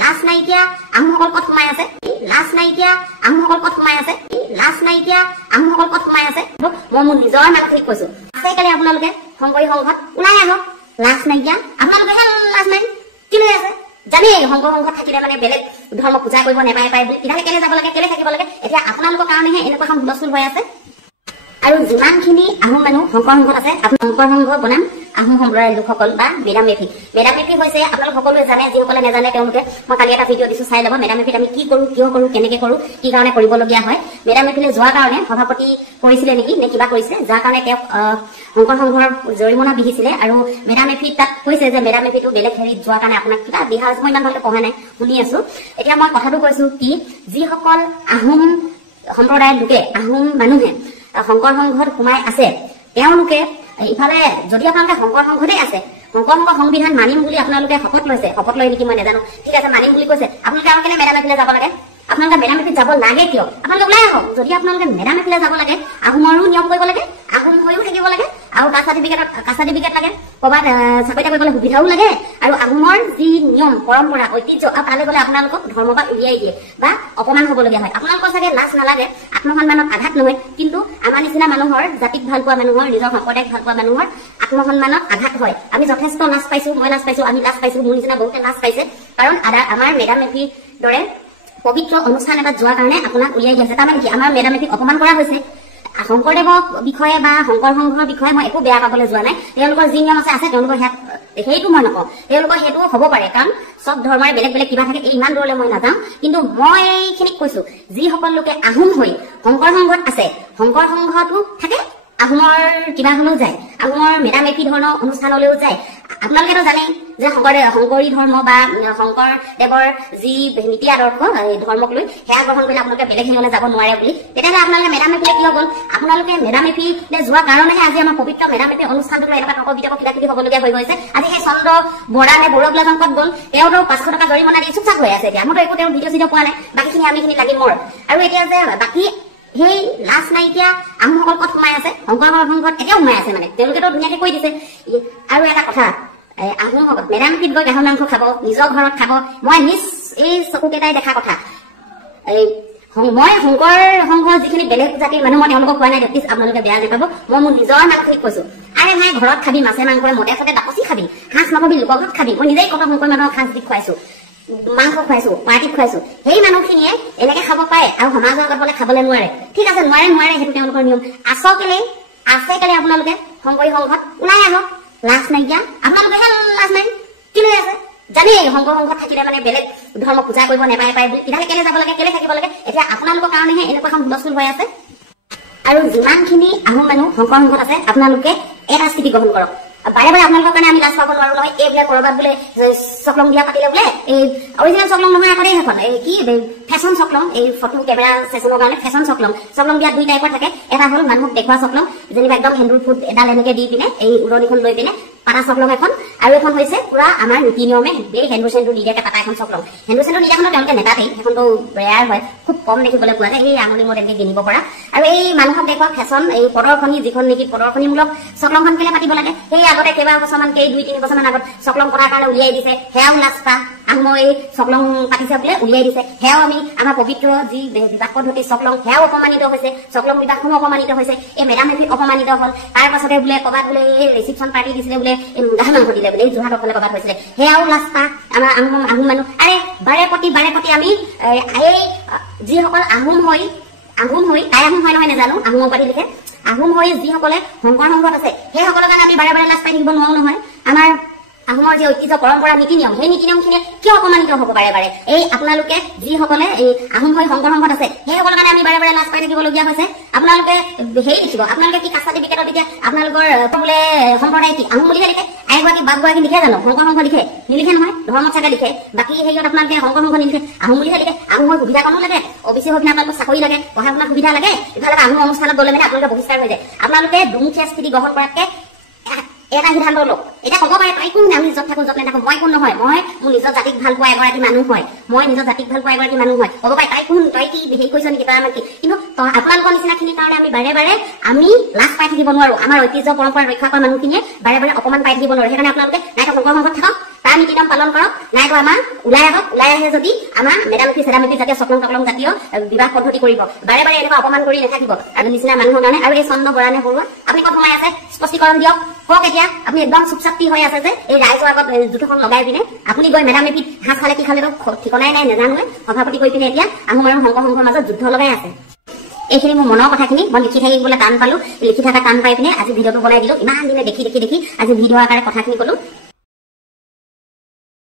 লাজ নাইকিয়া আহোমসকল ক'ত সোমাই আছে লাজ নাইকিয়া আহোমসকল ক'ত সোমাই আছে লাজ নাইকিয়া আহোমসকল ক'ত সোমাই আছে মই মোৰ নিজৰ মানুহখিনিক কৈছো আছে কালি আপোনালোকে শংকৰী সংঘত ওলাই আহক লাজ নাইকিয়া আপোনালোকে লাজ নাই কি লৈ আছে জানি শংকৰ সংঘত থাকিলে মানে বেলেগ ধৰ্ম পূজা কৰিব নেপায় পায় বুলি কিধালে কেলে যাব লাগে কেলে থাকিব লাগে এতিয়া আপোনালোকৰ কাৰণেহে এনেকুৱা এখন হুলস্থুল হৈ আছে আৰু যিমানখিনি আহোম মানুহ শংকৰ সংঘত আছে শংকৰ সংঘ বনাম আহোম সম্প্ৰদায়ৰ লোকসকল বা মেডাম মেফি হৈছে আপোনালোক সকলোৱে জানে যিসকলে নাজানে তেওঁলোকে মই কালি এটা ভিডিঅ' দিছো চাই ল'ব মেডাম মেফিত আমি কি কৰো কিয় কৰো কেনেকে কৰো কি কাৰণে কৰিবলগীয়া হয় মেডাম মেফিলে যোৱাৰ কাৰণে সভাপতি কৰিছিলে নেকি নে কিবা কৰিছিলে যাৰ কাৰণে তেওঁ শংকৰ সংঘৰ জৰিমনা বিহিছিলে আৰু মেডাম মেফি তাত কৈছে যে মেডাম মেফিটো বেলেগ হেৰিত যোৱাৰ কাৰণে আপোনাক কিবা বিহাৰ মই ইমান ভালকে পঢ়া নাই শুনি আছো এতিয়া মই কথাটো কৈছো কি যিসকল আহোম সম্প্ৰদায়ৰ লোকে আহোম মানুহে শংকৰ সংঘত সোমাই আছে তেওঁলোকে ইফালে যদি আপোনালোকে শংকৰ সংঘতে আছে শংকৰ সংঘ সংবিধান মানিম বুলি আপোনালোকে শপত লৈছে শপত লৈ নেকি মই নাজানো ঠিক আছে মানিম বুলি কৈছে আপোনালোকে আৰু কেলে মেডাম মেফিলে যাব লাগে আপোনালোকে মেডাম মেফিত যাব লাগে কিয় আপোনালোকে ওলাই আহক যদি আপোনালোকে মেডাম মেফিলে যাব লাগে আহোমৰো নিয়ম কৰিব লাগে আহোম হৈও থাকিব লাগে আৰু কাষ্ট চাৰ্টিফিকেট লাগে ক'ৰবাত চাকৰি কৰিবলৈ সুবিধাও লাগে আৰু আহোমৰ যি নিয়ম পৰম্পৰা ঐতিহ্য আৰু তালৈ গ'লে আপোনালোকক ধৰ্মৰ পৰা উলিয়াই দিয়ে বা অপমান হ'বলগীয়া হয় আপোনালোকৰ চাগে লাজ নালাগে আত্মসন্মানত আঘাত নহয় কিন্তু আমাৰ নিচিনা মানুহৰ জাতিক ভাল পোৱা মানুহৰ নিজৰ সম্প্ৰদায়ক ভাল পোৱা মানুহৰ আত্মসন্মানত আঘাত হয় আমি যথেষ্ট লাজ পাইছো মই লাজ পাইছো আমি লাজ পাইছো মোৰ নিচিনা বহুতে লাজ পাইছে কাৰণ আমাৰ মেডাম মেফিৰ দৰে পবিত্ৰ অনুষ্ঠান এটাত যোৱাৰ কাৰণে আপোনাক উলিয়াই দিছে তাৰমানে কি আমাৰ মেডাম মেফিক অপমান কৰা হৈছে শংকৰদেৱৰ বিষয়ে বা শংকৰ সংঘৰ বিষয়ে মই একো বেয়া পাবলৈ যোৱা নাই তেওঁলোকৰ যি নিয়ম আছে তেওঁলোকৰ সেইটো মই নকওঁ তেওঁলোকৰ সেইটো হ'ব পাৰে কাৰণ চব ধৰ্মৰে বেলেগ বেলেগ কিবা থাকে ইমান দূৰলৈ মই নাযাওঁ কিন্তু মই এইখিনিক কৈছো যিসকল লোকে আহোম হৈ শংকৰ সংঘত আছে শংকৰ সংঘতো থাকে আহোমৰ কিবা হলেও যায় আহোমৰ মেডাম মেফি ধৰণৰ অনুষ্ঠানলৈও যায় আপোনালোকেতো জানেই যে শংকৰী ধৰ্ম বা শংকৰদেৱৰ যি নীতি আদৰ্শ ধৰ্মক লৈ সেয়া গ্ৰহণ কৰিলে আপোনালোকে বেলেগ হেৰিলৈ যাব নোৱাৰে বুলি তেতিয়াহ'লে আপোনালোকে মেডাম মেফিলে কিয় গ'ল আপোনালোকে মেডাম মেফিলে যোৱাৰ কাৰণেহে আজি আমাৰ পবিত্ৰ মেডাম মেফি অনুষ্ঠানটো লৈ এনেকুৱা তৰ্ক বিতৰ্ক কিবা কিবি হ'বলগীয়া হৈ গৈছে আজি সেই চন্দ্ৰ বৰা নে বড়োবিলাজন ক'ত গ'ল তেওঁতো 500 টকা জৰিমনা দি চুপচাপ হৈ আছে এতিয়া মইতো একো তেওঁ ভিডিঅ' চিডিঅ' পোৱা নাই বাকীখিনি আমিখিনি লাগিম মোৰ আৰু এতিয়া যে বাকী সেই লাজ নাইকিয়া আহোমসকল ক'ত সোমাই আছে শংকৰ সংঘত এতিয়াও সোমাই আছে মানে তেওঁলোকেতো ধুনীয়াকে কৈ দিছে আৰু এটা কথা আহোমসকল মেডাম মেফিত গৈ গাহৰি মাংস খাব নিজৰ ঘৰত খাব মই এই চকুকেইটাই দেখা কথা মই শংকৰ সংঘৰ যিখিনি বেলেগ জাতিৰ মানুহ মই তেওঁলোকক কোৱা নাই প্লিজ আপোনালোকে বেয়া নাপাব মই মোৰ নিজৰ মানুহখিনিক কৈছো আৰে ভাই ঘৰত খাবি মাছে মাংসই মদে চদে বাকচি খাবি সাঁজ নকবি লোকৰ ঘৰত খাবি মই নিজেই কত শংকৰ মানুহক সাঁজ দি খুৱাইছো মাংস খুৱাইছো পাৰ্টিত খুৱাইছো সেই মানুহখিনিয়ে এনেকে খাব পাৰে আৰু সমাজৰ আগত হলে খাবলৈ নোৱাৰে ঠিক আছে নোৱাৰে সেইটো তেওঁলোকৰ নিয়ম আছে কেলে আপোনালোকে শংকৰী সংঘত ওলাই আহক লাজ নাইকিয়া আপোনালোকে লাজ নাই কি লৈ আছে জানি শংকৰ সংঘত থাকিলে মানে বেলেগ ধৰ্ম পূজা কৰিব নেপায় পায় বুলি কিধালে কেলে যাব লাগে কেলে থাকিব লাগে এতিয়া আপোনালোকৰ কাৰণেহে এনেকুৱা এখন হুলস্থুল হৈ আছে আৰু যিমানখিনি আহোম মানুহ শংকৰ সংঘত আছে আপোনালোকে এটা স্থিতি গ্ৰহণ কৰক বাৰে বাৰে আপোনালোকৰ কাৰণে আমি লাজ পাব নোৱাৰো নহয় এই বোলে কৰবাত বোলে চকলং দিয়া পাতিলে বোলে এই অৰিজিনেল চকলং নহয় আগতে সেইখন এই কি ফেশ্বন চকলং এই ফটো কেমেৰা ছেছনৰ কাৰণে ফেশ্বন চকলং দিয়া দুই টাইপৰ থাকে এটা হ'ল মানুহক দেখুওৱা চকলং যেনিবা একদম হেন্দুৰ ফুট এডাল এনেকে দি পিনে এই উৰণিখন লৈ পিনে পাতা চকলং এখন আৰু এখন হৈছে পুৰা আমাৰ নীতি নিয়মে এই হেন্দুৰ চেন্দুৰ নিদিয়াকে পাতা এখন চকলং হেন্দুৰ চেন্দুৰ নিদিয়াখনো তেওঁলোকে নেতাতেই সেইখনতো ৰেয়াৰ হয় খুব কম দেখিবলৈ পোৱা যায় এই আঙুলি মত এনেকে কিনিব পৰা আৰু এই মানুহক দেখুওৱা ফেশ্বন এই প্ৰদৰ্শনী যিখন নেকি প্ৰদৰ্শনীমূলক চকলংখন কেলে পাতিব লাগে সেই আগতে কেইবাবছৰমান 2-3 বছৰমান আগত চকলং পতাৰ কাৰণে উলিয়াই দিছে সেয়াও লাস্তা আহোমৰ এই চকলং পাতিছে বোলে উলিয়াই দিছে সেয়াও আমি আমাৰ পবিত্ৰ যি বিবাহ পদ্ধতি চকলং সেয়াও অপমানিত হৈছে চকলং বিবাহখনো অপমানিত হৈছে এই মেডাম মেফি অপমানিত হ'ল তাৰ পাছতে বোলে ক'ৰবাত বোলে এই ৰিচিপশ্যন পাৰ্টি দিছিলে বোলে গাহৰি মাংস দিলে বোলে এই যোৰহাটৰ ফালে ক'ৰবাত হৈছিলে সেয়াও লাস্তা আমাৰ আহোম মানুহ আৰে বাৰে প্ৰতি আমি এই যিসকল আহোম হৈ তাই আহোম হয় নহয় নাজানো আহোম উপাধি লিখে আহোম হৈ যিসকলে শংকৰ সংঘত আছে সেইসকলৰ কাৰণে আমি বাৰে বাৰে লাজ পাই থাকিব নোৱাৰো নহয় আমাৰ আহোমৰ যে ঐতিহ্য পৰম্পৰা নীতি নিয়ম সেই নীতি নিয়মখিনিয়ে কিয় অপমানিত হ'ব বাৰে বাৰে এই আপোনালোকে যিসকলে এই আহোম হৈ শংকৰ সংঘত আছে সেইসকলৰ কাৰণে আমি বাৰে বাৰে লাজ পাই থাকিবলগীয়া হৈছে আপোনালোকে হেৰি লিখিব আপোনালোকে কি কাষ্ট চাৰ্টিফিকেটত এতিয়া আপোনালোকৰ বোলে সম্প্ৰদায় কি আহোম বুলিহে লিখে আইগৰাকী বাপগৰাকী লিখে জানো শংকৰ সংঘ লিখে নিলিখে নহয় ধৰ্মত চাগে লিখে বাকী হেৰিয়ত আপোনালোকে শংকৰ সংঘ নিলিখে আহোম বুলিহে লিখে আহোমৰ সুবিধা কমো লাগে অবিচি হৈ পিনে আপোনালোকৰ চাকৰি লাগে পঢ়া শুনাৰ সুবিধা লাগে ইফালে আহোম অনুষ্ঠানত গ'লে মানে আপোনালোকে বহিষ্কাৰ হৈ যায় আপোনালোকে দুমুখীয়া স্থিতি গ্ৰহণ কৰাতকে এটা সিদ্ধান্ত লওক এতিয়া ক'ব পাৰে তাই কোন আমি য'ত থাকো য'ত নাথাকো মই কোন নহয় মই মোৰ নিজৰ জাতিক ভাল পোৱা এগৰাকী মানুহ হয় ক'ব পাৰে তাই কোন তই কি হেৰি কৰিছ নেকি তাৰ কি কিন্তু আপোনালোকৰ নিচিনাখিনিৰ কাৰণে আমি বাৰে বাৰে আমি লাজ পাই থাকিব নোৱাৰো আমাৰ ঐতিহ্য পৰম্পৰা ৰক্ষা কৰা মানুহখিনিয়ে বাৰে বাৰে অপমান পাই থাকিব নোৱাৰো সেইকাৰণে আপোনালোকে নাই শংকৰ সংঘত থাকক তাৰ নীতি নিয়ম পালন কৰক নাই কৰা আমাৰ ওলাই আহক ওলাই আহে যদি আমাৰ মেডামেফি চেডামেফি জাতীয় চক্ৰং তক্ৰং জাতীয় বিবাহ পদ্ধতি কৰিব বাৰে বাৰে এনেকুৱা অপমান কৰি নাথাকিব আৰু নিচিনা মানুহৰ কাৰণে আৰু এই চন্দ্ৰ বৰানে বৰুৱা আপুনি ক'ত সোমাই আছে স্পষ্টীকৰণ দিয়ক কওক এতিয়া আপুনি একদম চুপচাপি হৈ আছে যে এই ৰাইজৰ আগত জুঠুখন লগাই পিনে আপুনি গৈ মেডামেফিত হাত খালে কি খালে ঠিকনাই নাই নাজানোৱে সভাপতি কৈ পিনে এতিয়া আহোম আৰু শংকৰ সংঘৰ মাজত যুদ্ধ লগাই আছে এইখিনি মোৰ মনৰ কথাখিনি মই লিখি থাকিবলৈ টান পালো লিখি থকা টান পাই পিনে আজি ভিডিঅ'টো বনাই দিলো ইমান দিনে দেখি আজি ভিডিঅ' আকাৰে কথাখিনি ক'লো